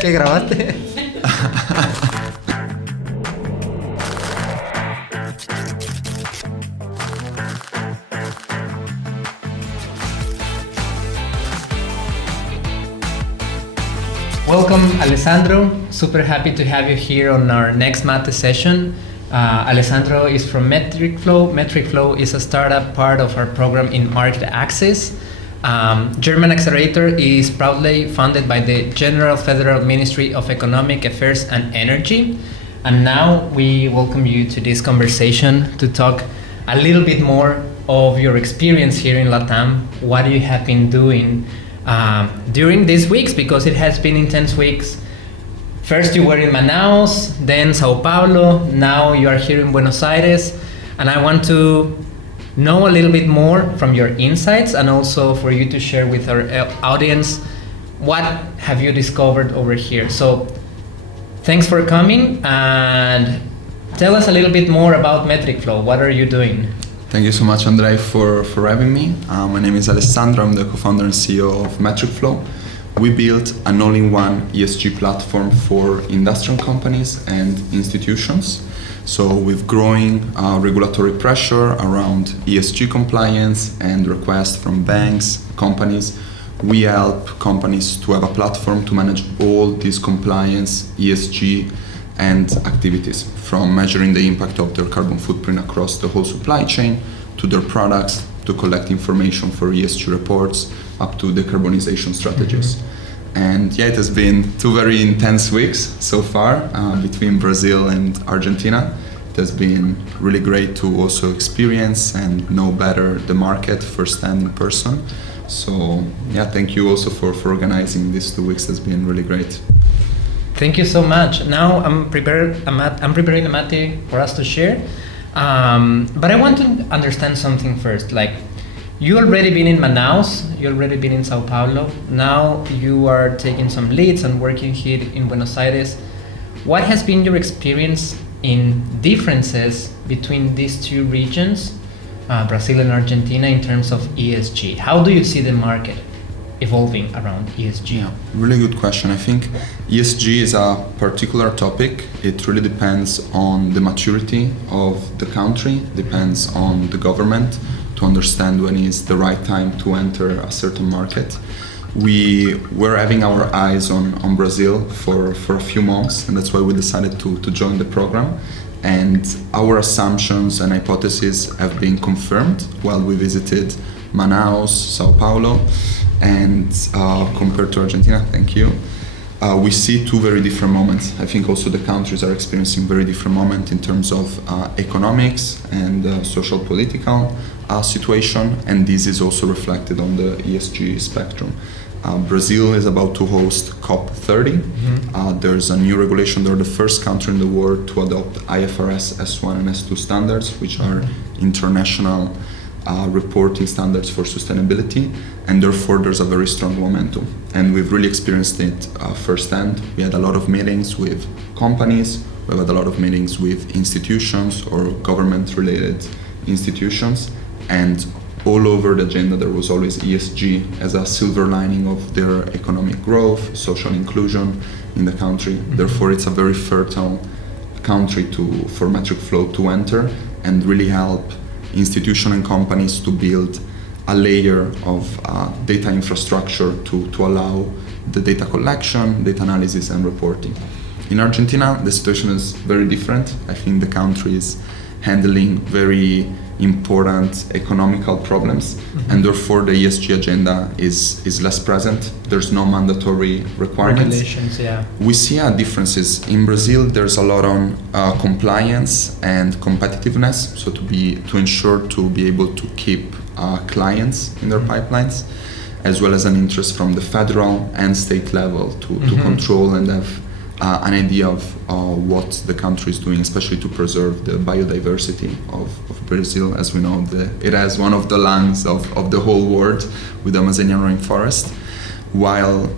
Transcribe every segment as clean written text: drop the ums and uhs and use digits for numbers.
¿Qué grabaste? Welcome, Alessandro. Super happy to have you here on our next mate session. Alessandro is from Metrikflow. Metrikflow is a startup part of our program in Market Access. German Accelerator is proudly funded by the General Federal Ministry of Economic Affairs and Energy. And now we welcome you to this conversation to talk a little bit more of your experience here in LATAM, what you have been doing during these weeks, because it has been intense weeks. First you were in Manaus, then Sao Paulo, now you are here in Buenos Aires, and I want to know a little bit more from your insights and also for you to share with our audience what have you discovered over here. So thanks for coming and tell us a little bit more about Metrikflow. What are you doing? Thank you so much, Andrei, for having me. My name is Alessandro. I'm the co-founder and CEO of Metrikflow. We built an all-in-one ESG platform for industrial companies and institutions. So with growing regulatory pressure around ESG compliance and requests from banks, companies, we help companies to have a platform to manage all these compliance, ESG, and activities, from measuring the impact of their carbon footprint across the whole supply chain, to their products, to collect information for ESG reports, up to decarbonization strategies. And yeah, it has been 2 very intense weeks so far between Brazil and Argentina. It has been really great to also experience and know better the market firsthand in person. So yeah, thank you also for organizing these 2 weeks. It's been really great. Thank you so much. Now I'm preparing a mate for us to share. But I want to understand something first. Like, you already been in Manaus, you already been in Sao Paulo. Now you are taking some leads and working here in Buenos Aires. What has been your experience in differences between these 2 regions, Brazil and Argentina, in terms of ESG? How do you see the market evolving around ESG? Yeah, really good question. I think ESG is a particular topic. It really depends on the maturity of the country, depends on the government to understand when is the right time to enter a certain market. We were having our eyes on Brazil for a few months, and that's why we decided to join the program. And our assumptions and hypotheses have been confirmed while we visited Manaus, Sao Paulo, and compared to Argentina, thank you, we see 2 very different moments. I think also the countries are experiencing very different moments in terms of economics and social political situation, and this is also reflected on the ESG spectrum. Brazil is about to host COP30. There's a new regulation. They're the first country in the world to adopt IFRS S1 and S2 standards, which are international reporting standards for sustainability, and therefore there's a very strong momentum. And we've really experienced it firsthand. We had a lot of meetings with companies, we had a lot of meetings with institutions or government-related institutions, and all over the agenda there was always ESG as a silver lining of their economic growth, social inclusion in the country. Therefore it's a very fertile country for Metrikflow to enter and really help institutions and companies to build a layer of data infrastructure to allow the data collection, data analysis and reporting. In Argentina, the situation is very different. I think the country is handling very important economical problems, and therefore the ESG agenda is less present. There's no mandatory requirements. Regulations, yeah. We see differences. In Brazil, there's a lot on compliance and competitiveness, so to ensure to be able to keep clients in their pipelines, as well as an interest from the federal and state level to control and have an idea of what the country is doing, especially to preserve the biodiversity of Brazil. As we know, it has one of the lungs of the whole world with the Amazonian rainforest, while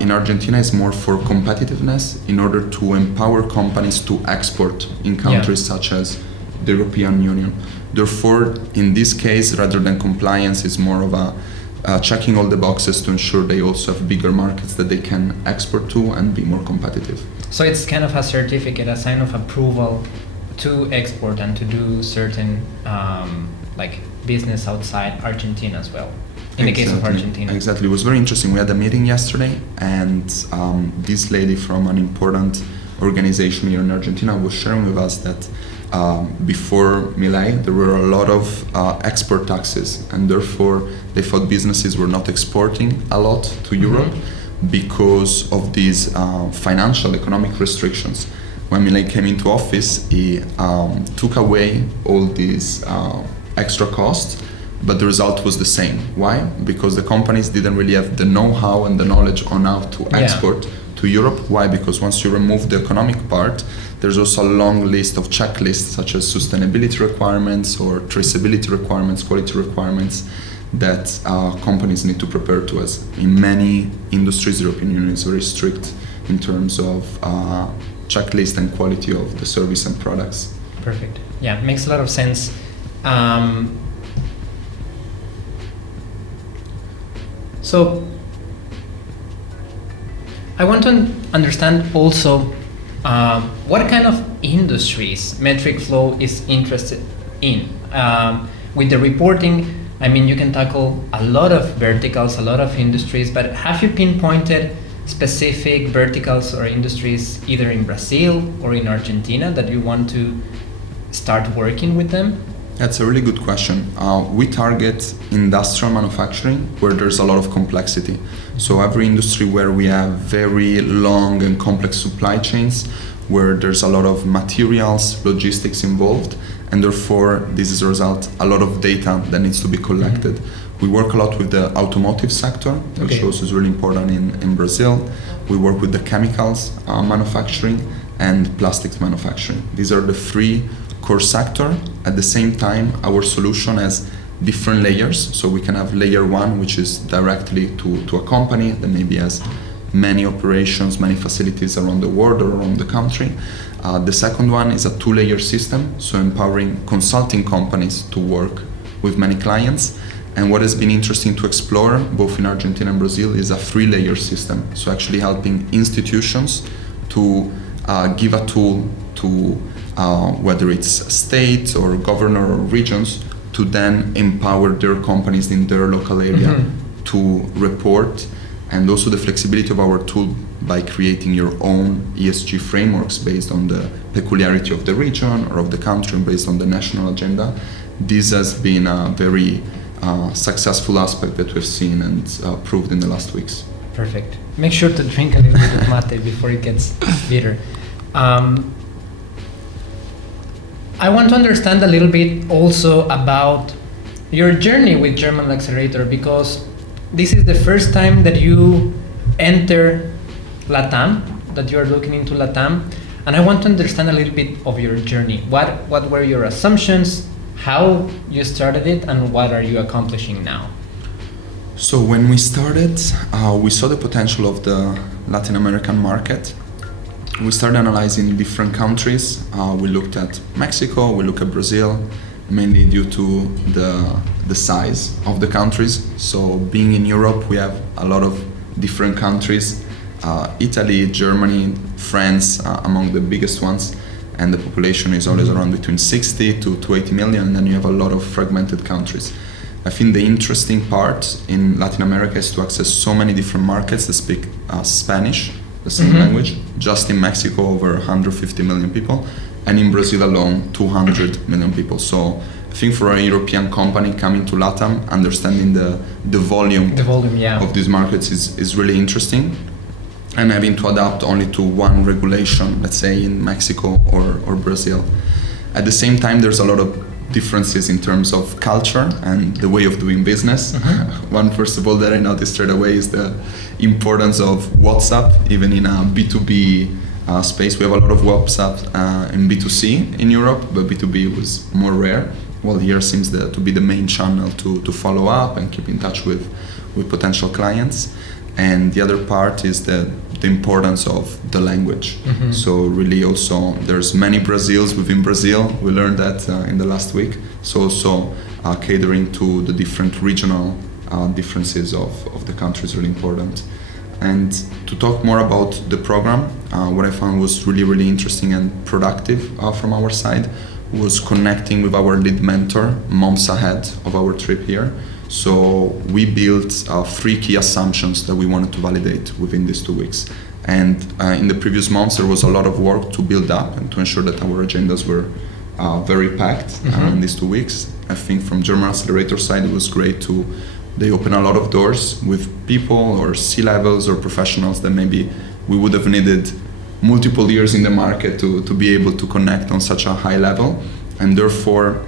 in Argentina it's more for competitiveness in order to empower companies to export in countries such as the European Union. Therefore, in this case, rather than compliance, it's more of a checking all the boxes to ensure they also have bigger markets that they can export to and be more competitive. So it's kind of a certificate, a sign of approval to export and to do certain business outside Argentina as well. In the case of Argentina. Exactly. It was very interesting. We had a meeting yesterday, and this lady from an important organization here in Argentina was sharing with us that before Milei, there were a lot of export taxes, and therefore they thought businesses were not exporting a lot to Europe because of these financial, economic restrictions. When Milei came into office, he took away all these extra costs, but the result was the same. Why? Because the companies didn't really have the know-how and the knowledge on how to export to Europe. Why? Because once you remove the economic part, there's also a long list of checklists such as sustainability requirements or traceability requirements, quality requirements that companies need to prepare to. As in many industries, the European Union is very strict in terms of checklist and quality of the service and products. Perfect. Yeah, makes a lot of sense. So I want to understand also what kind of industries Metrikflow is interested in. With the reporting, I mean, you can tackle a lot of verticals, a lot of industries, but have you pinpointed specific verticals or industries either in Brazil or in Argentina that you want to start working with them? That's a really good question. We target industrial manufacturing where there's a lot of complexity. So every industry where we have very long and complex supply chains, where there's a lot of materials, logistics involved, and therefore this is a result, a lot of data that needs to be collected. We work a lot with the automotive sector, which also is really important in Brazil. We work with the chemicals manufacturing and plastics manufacturing. These are the three core sector. At the same time, our solution has different layers. So we can have layer one, which is directly to a company that maybe has many operations, many facilities around the world or around the country. The second one is a two-layer system, so empowering consulting companies to work with many clients. And what has been interesting to explore, both in Argentina and Brazil, is a three-layer system. So actually helping institutions to give a tool to whether it's states or governor or regions, to then empower their companies in their local area to report, and also the flexibility of our tool by creating your own ESG frameworks based on the peculiarity of the region or of the country and based on the national agenda. This has been a very successful aspect that we've seen and proved in the last weeks. Perfect. Make sure to drink a little bit of mate before it gets bitter. I want to understand a little bit also about your journey with German Accelerator, because this is the first time that you enter LATAM, that you are looking into LATAM, and I want to understand a little bit of your journey. What were your assumptions, how you started it, and what are you accomplishing now? So when we started, we saw the potential of the Latin American market. We started analyzing different countries. We looked at Mexico, we looked at Brazil, mainly due to the size of the countries. So being in Europe, we have a lot of different countries, Italy, Germany, France, among the biggest ones, and the population is always around between 60 to 80 million, and then you have a lot of fragmented countries. I think the interesting part in Latin America is to access so many different markets that speak Spanish, the same language. Just in Mexico, over 150 million people, and in Brazil alone, 200 million people. So I think for a European company coming to LATAM, understanding the volume of these markets is really interesting, and having to adapt only to one regulation, let's say in Mexico or Brazil. At the same time, there's a lot of differences in terms of culture and the way of doing business. One, first of all, that I noticed straight away is the importance of WhatsApp, even in a B2B space. We have a lot of WhatsApp in B2C in Europe, but B2B was more rare. Well, here seems to be the main channel to follow up and keep in touch with potential clients. And the other part is the importance of the language. So really also there's many Brazils within Brazil. We learned that in the last week. So also catering to the different regional differences of the country is really important. And to talk more about the program, what I found was really, really interesting and productive from our side was connecting with our lead mentor months ahead of our trip here. So we built 3 key assumptions that we wanted to validate within these 2 weeks. And in the previous months, there was a lot of work to build up and to ensure that our agendas were very packed in these 2 weeks. I think from German Accelerator side, it was great they open a lot of doors with people or C-levels or professionals that maybe we would have needed multiple years in the market to be able to connect on such a high level. And therefore,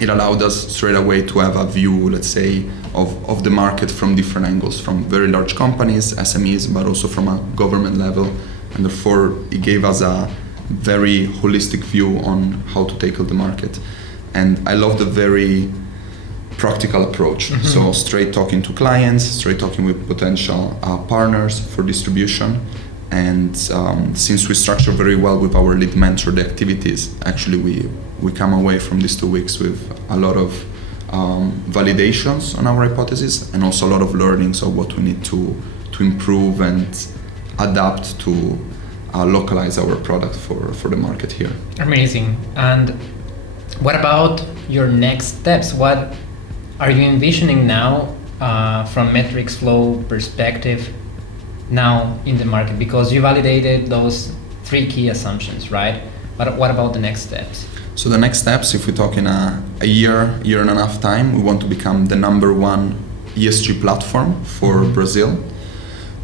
it allowed us straight away to have a view, let's say, of the market from different angles, from very large companies, SMEs, but also from a government level. And therefore, it gave us a very holistic view on how to tackle the market. And I love the very practical approach. So straight talking to clients, straight talking with potential partners for distribution. And since we structure very well with our lead mentor the activities, actually we come away from these 2 weeks with a lot of validations on our hypothesis and also a lot of learnings of what we need to improve and adapt to localize our product for the market here. Amazing. And what about your next steps? What are you envisioning now from Metrikflow perspective now in the market? Because you validated those 3 key assumptions, right? But what about the next steps? So the next steps, if we talk in a year and a half time, we want to become the #1 ESG platform for Brazil.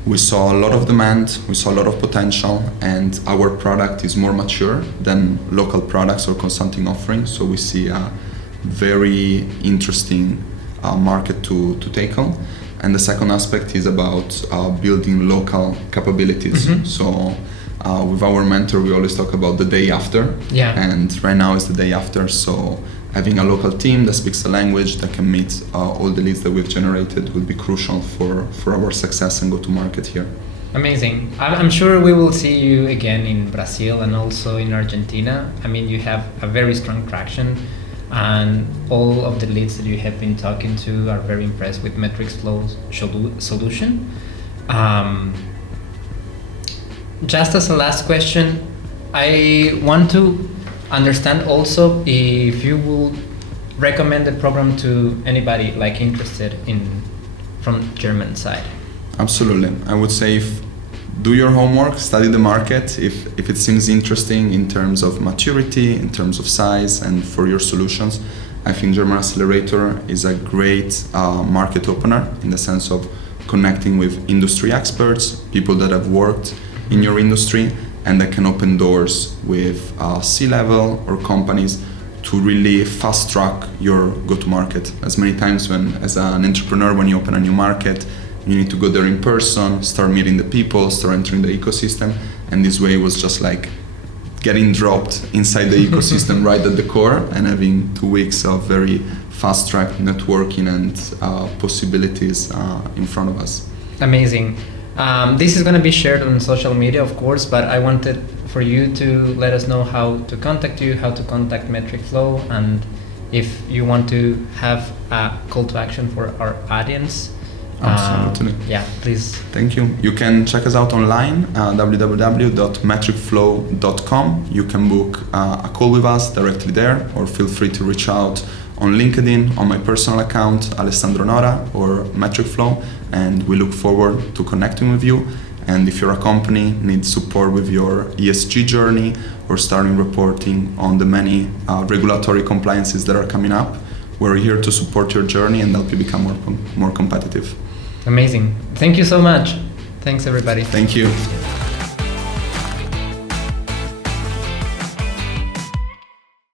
We saw a lot of demand, we saw a lot of potential, and our product is more mature than local products or consulting offerings. So we see a very interesting market to tackle. And the second aspect is about building local capabilities. So with our mentor, we always talk about the day after. And right now is the day after. So having a local team that speaks the language, that can meet all the leads that we've generated will be crucial for our success and go to market here. Amazing. I'm sure we will see you again in Brazil and also in Argentina. I mean, you have a very strong traction, and all of the leads that you have been talking to are very impressed with Metrikflow's solution. Just as a last question, I want to understand also if you will recommend the program to anybody like interested from German side. Absolutely. I would say do your homework, study the market. If it seems interesting in terms of maturity, in terms of size, and for your solutions, I think German Accelerator is a great market opener in the sense of connecting with industry experts, people that have worked in your industry, and that can open doors with C-level or companies to really fast track your go-to-market. As many times as an entrepreneur, when you open a new market, you need to go there in person, start meeting the people, start entering the ecosystem. And this way was just like getting dropped inside the ecosystem right at the core and having 2 weeks of very fast-track networking and possibilities in front of us. Amazing. This is going to be shared on social media, of course, but I wanted for you to let us know how to contact you, how to contact Metrikflow, and if you want to have a call to action for our audience. Absolutely. Yeah, please. Thank you. You can check us out online, www.metrikflow.com. You can book a call with us directly there, or feel free to reach out on LinkedIn, on my personal account, Alessandro or Metrikflow, and we look forward to connecting with you. And if you're a company, need support with your ESG journey or starting reporting on the many regulatory compliances that are coming up, we're here to support your journey and help you become more competitive. Amazing. Thank you so much. Thanks, everybody. Thank you.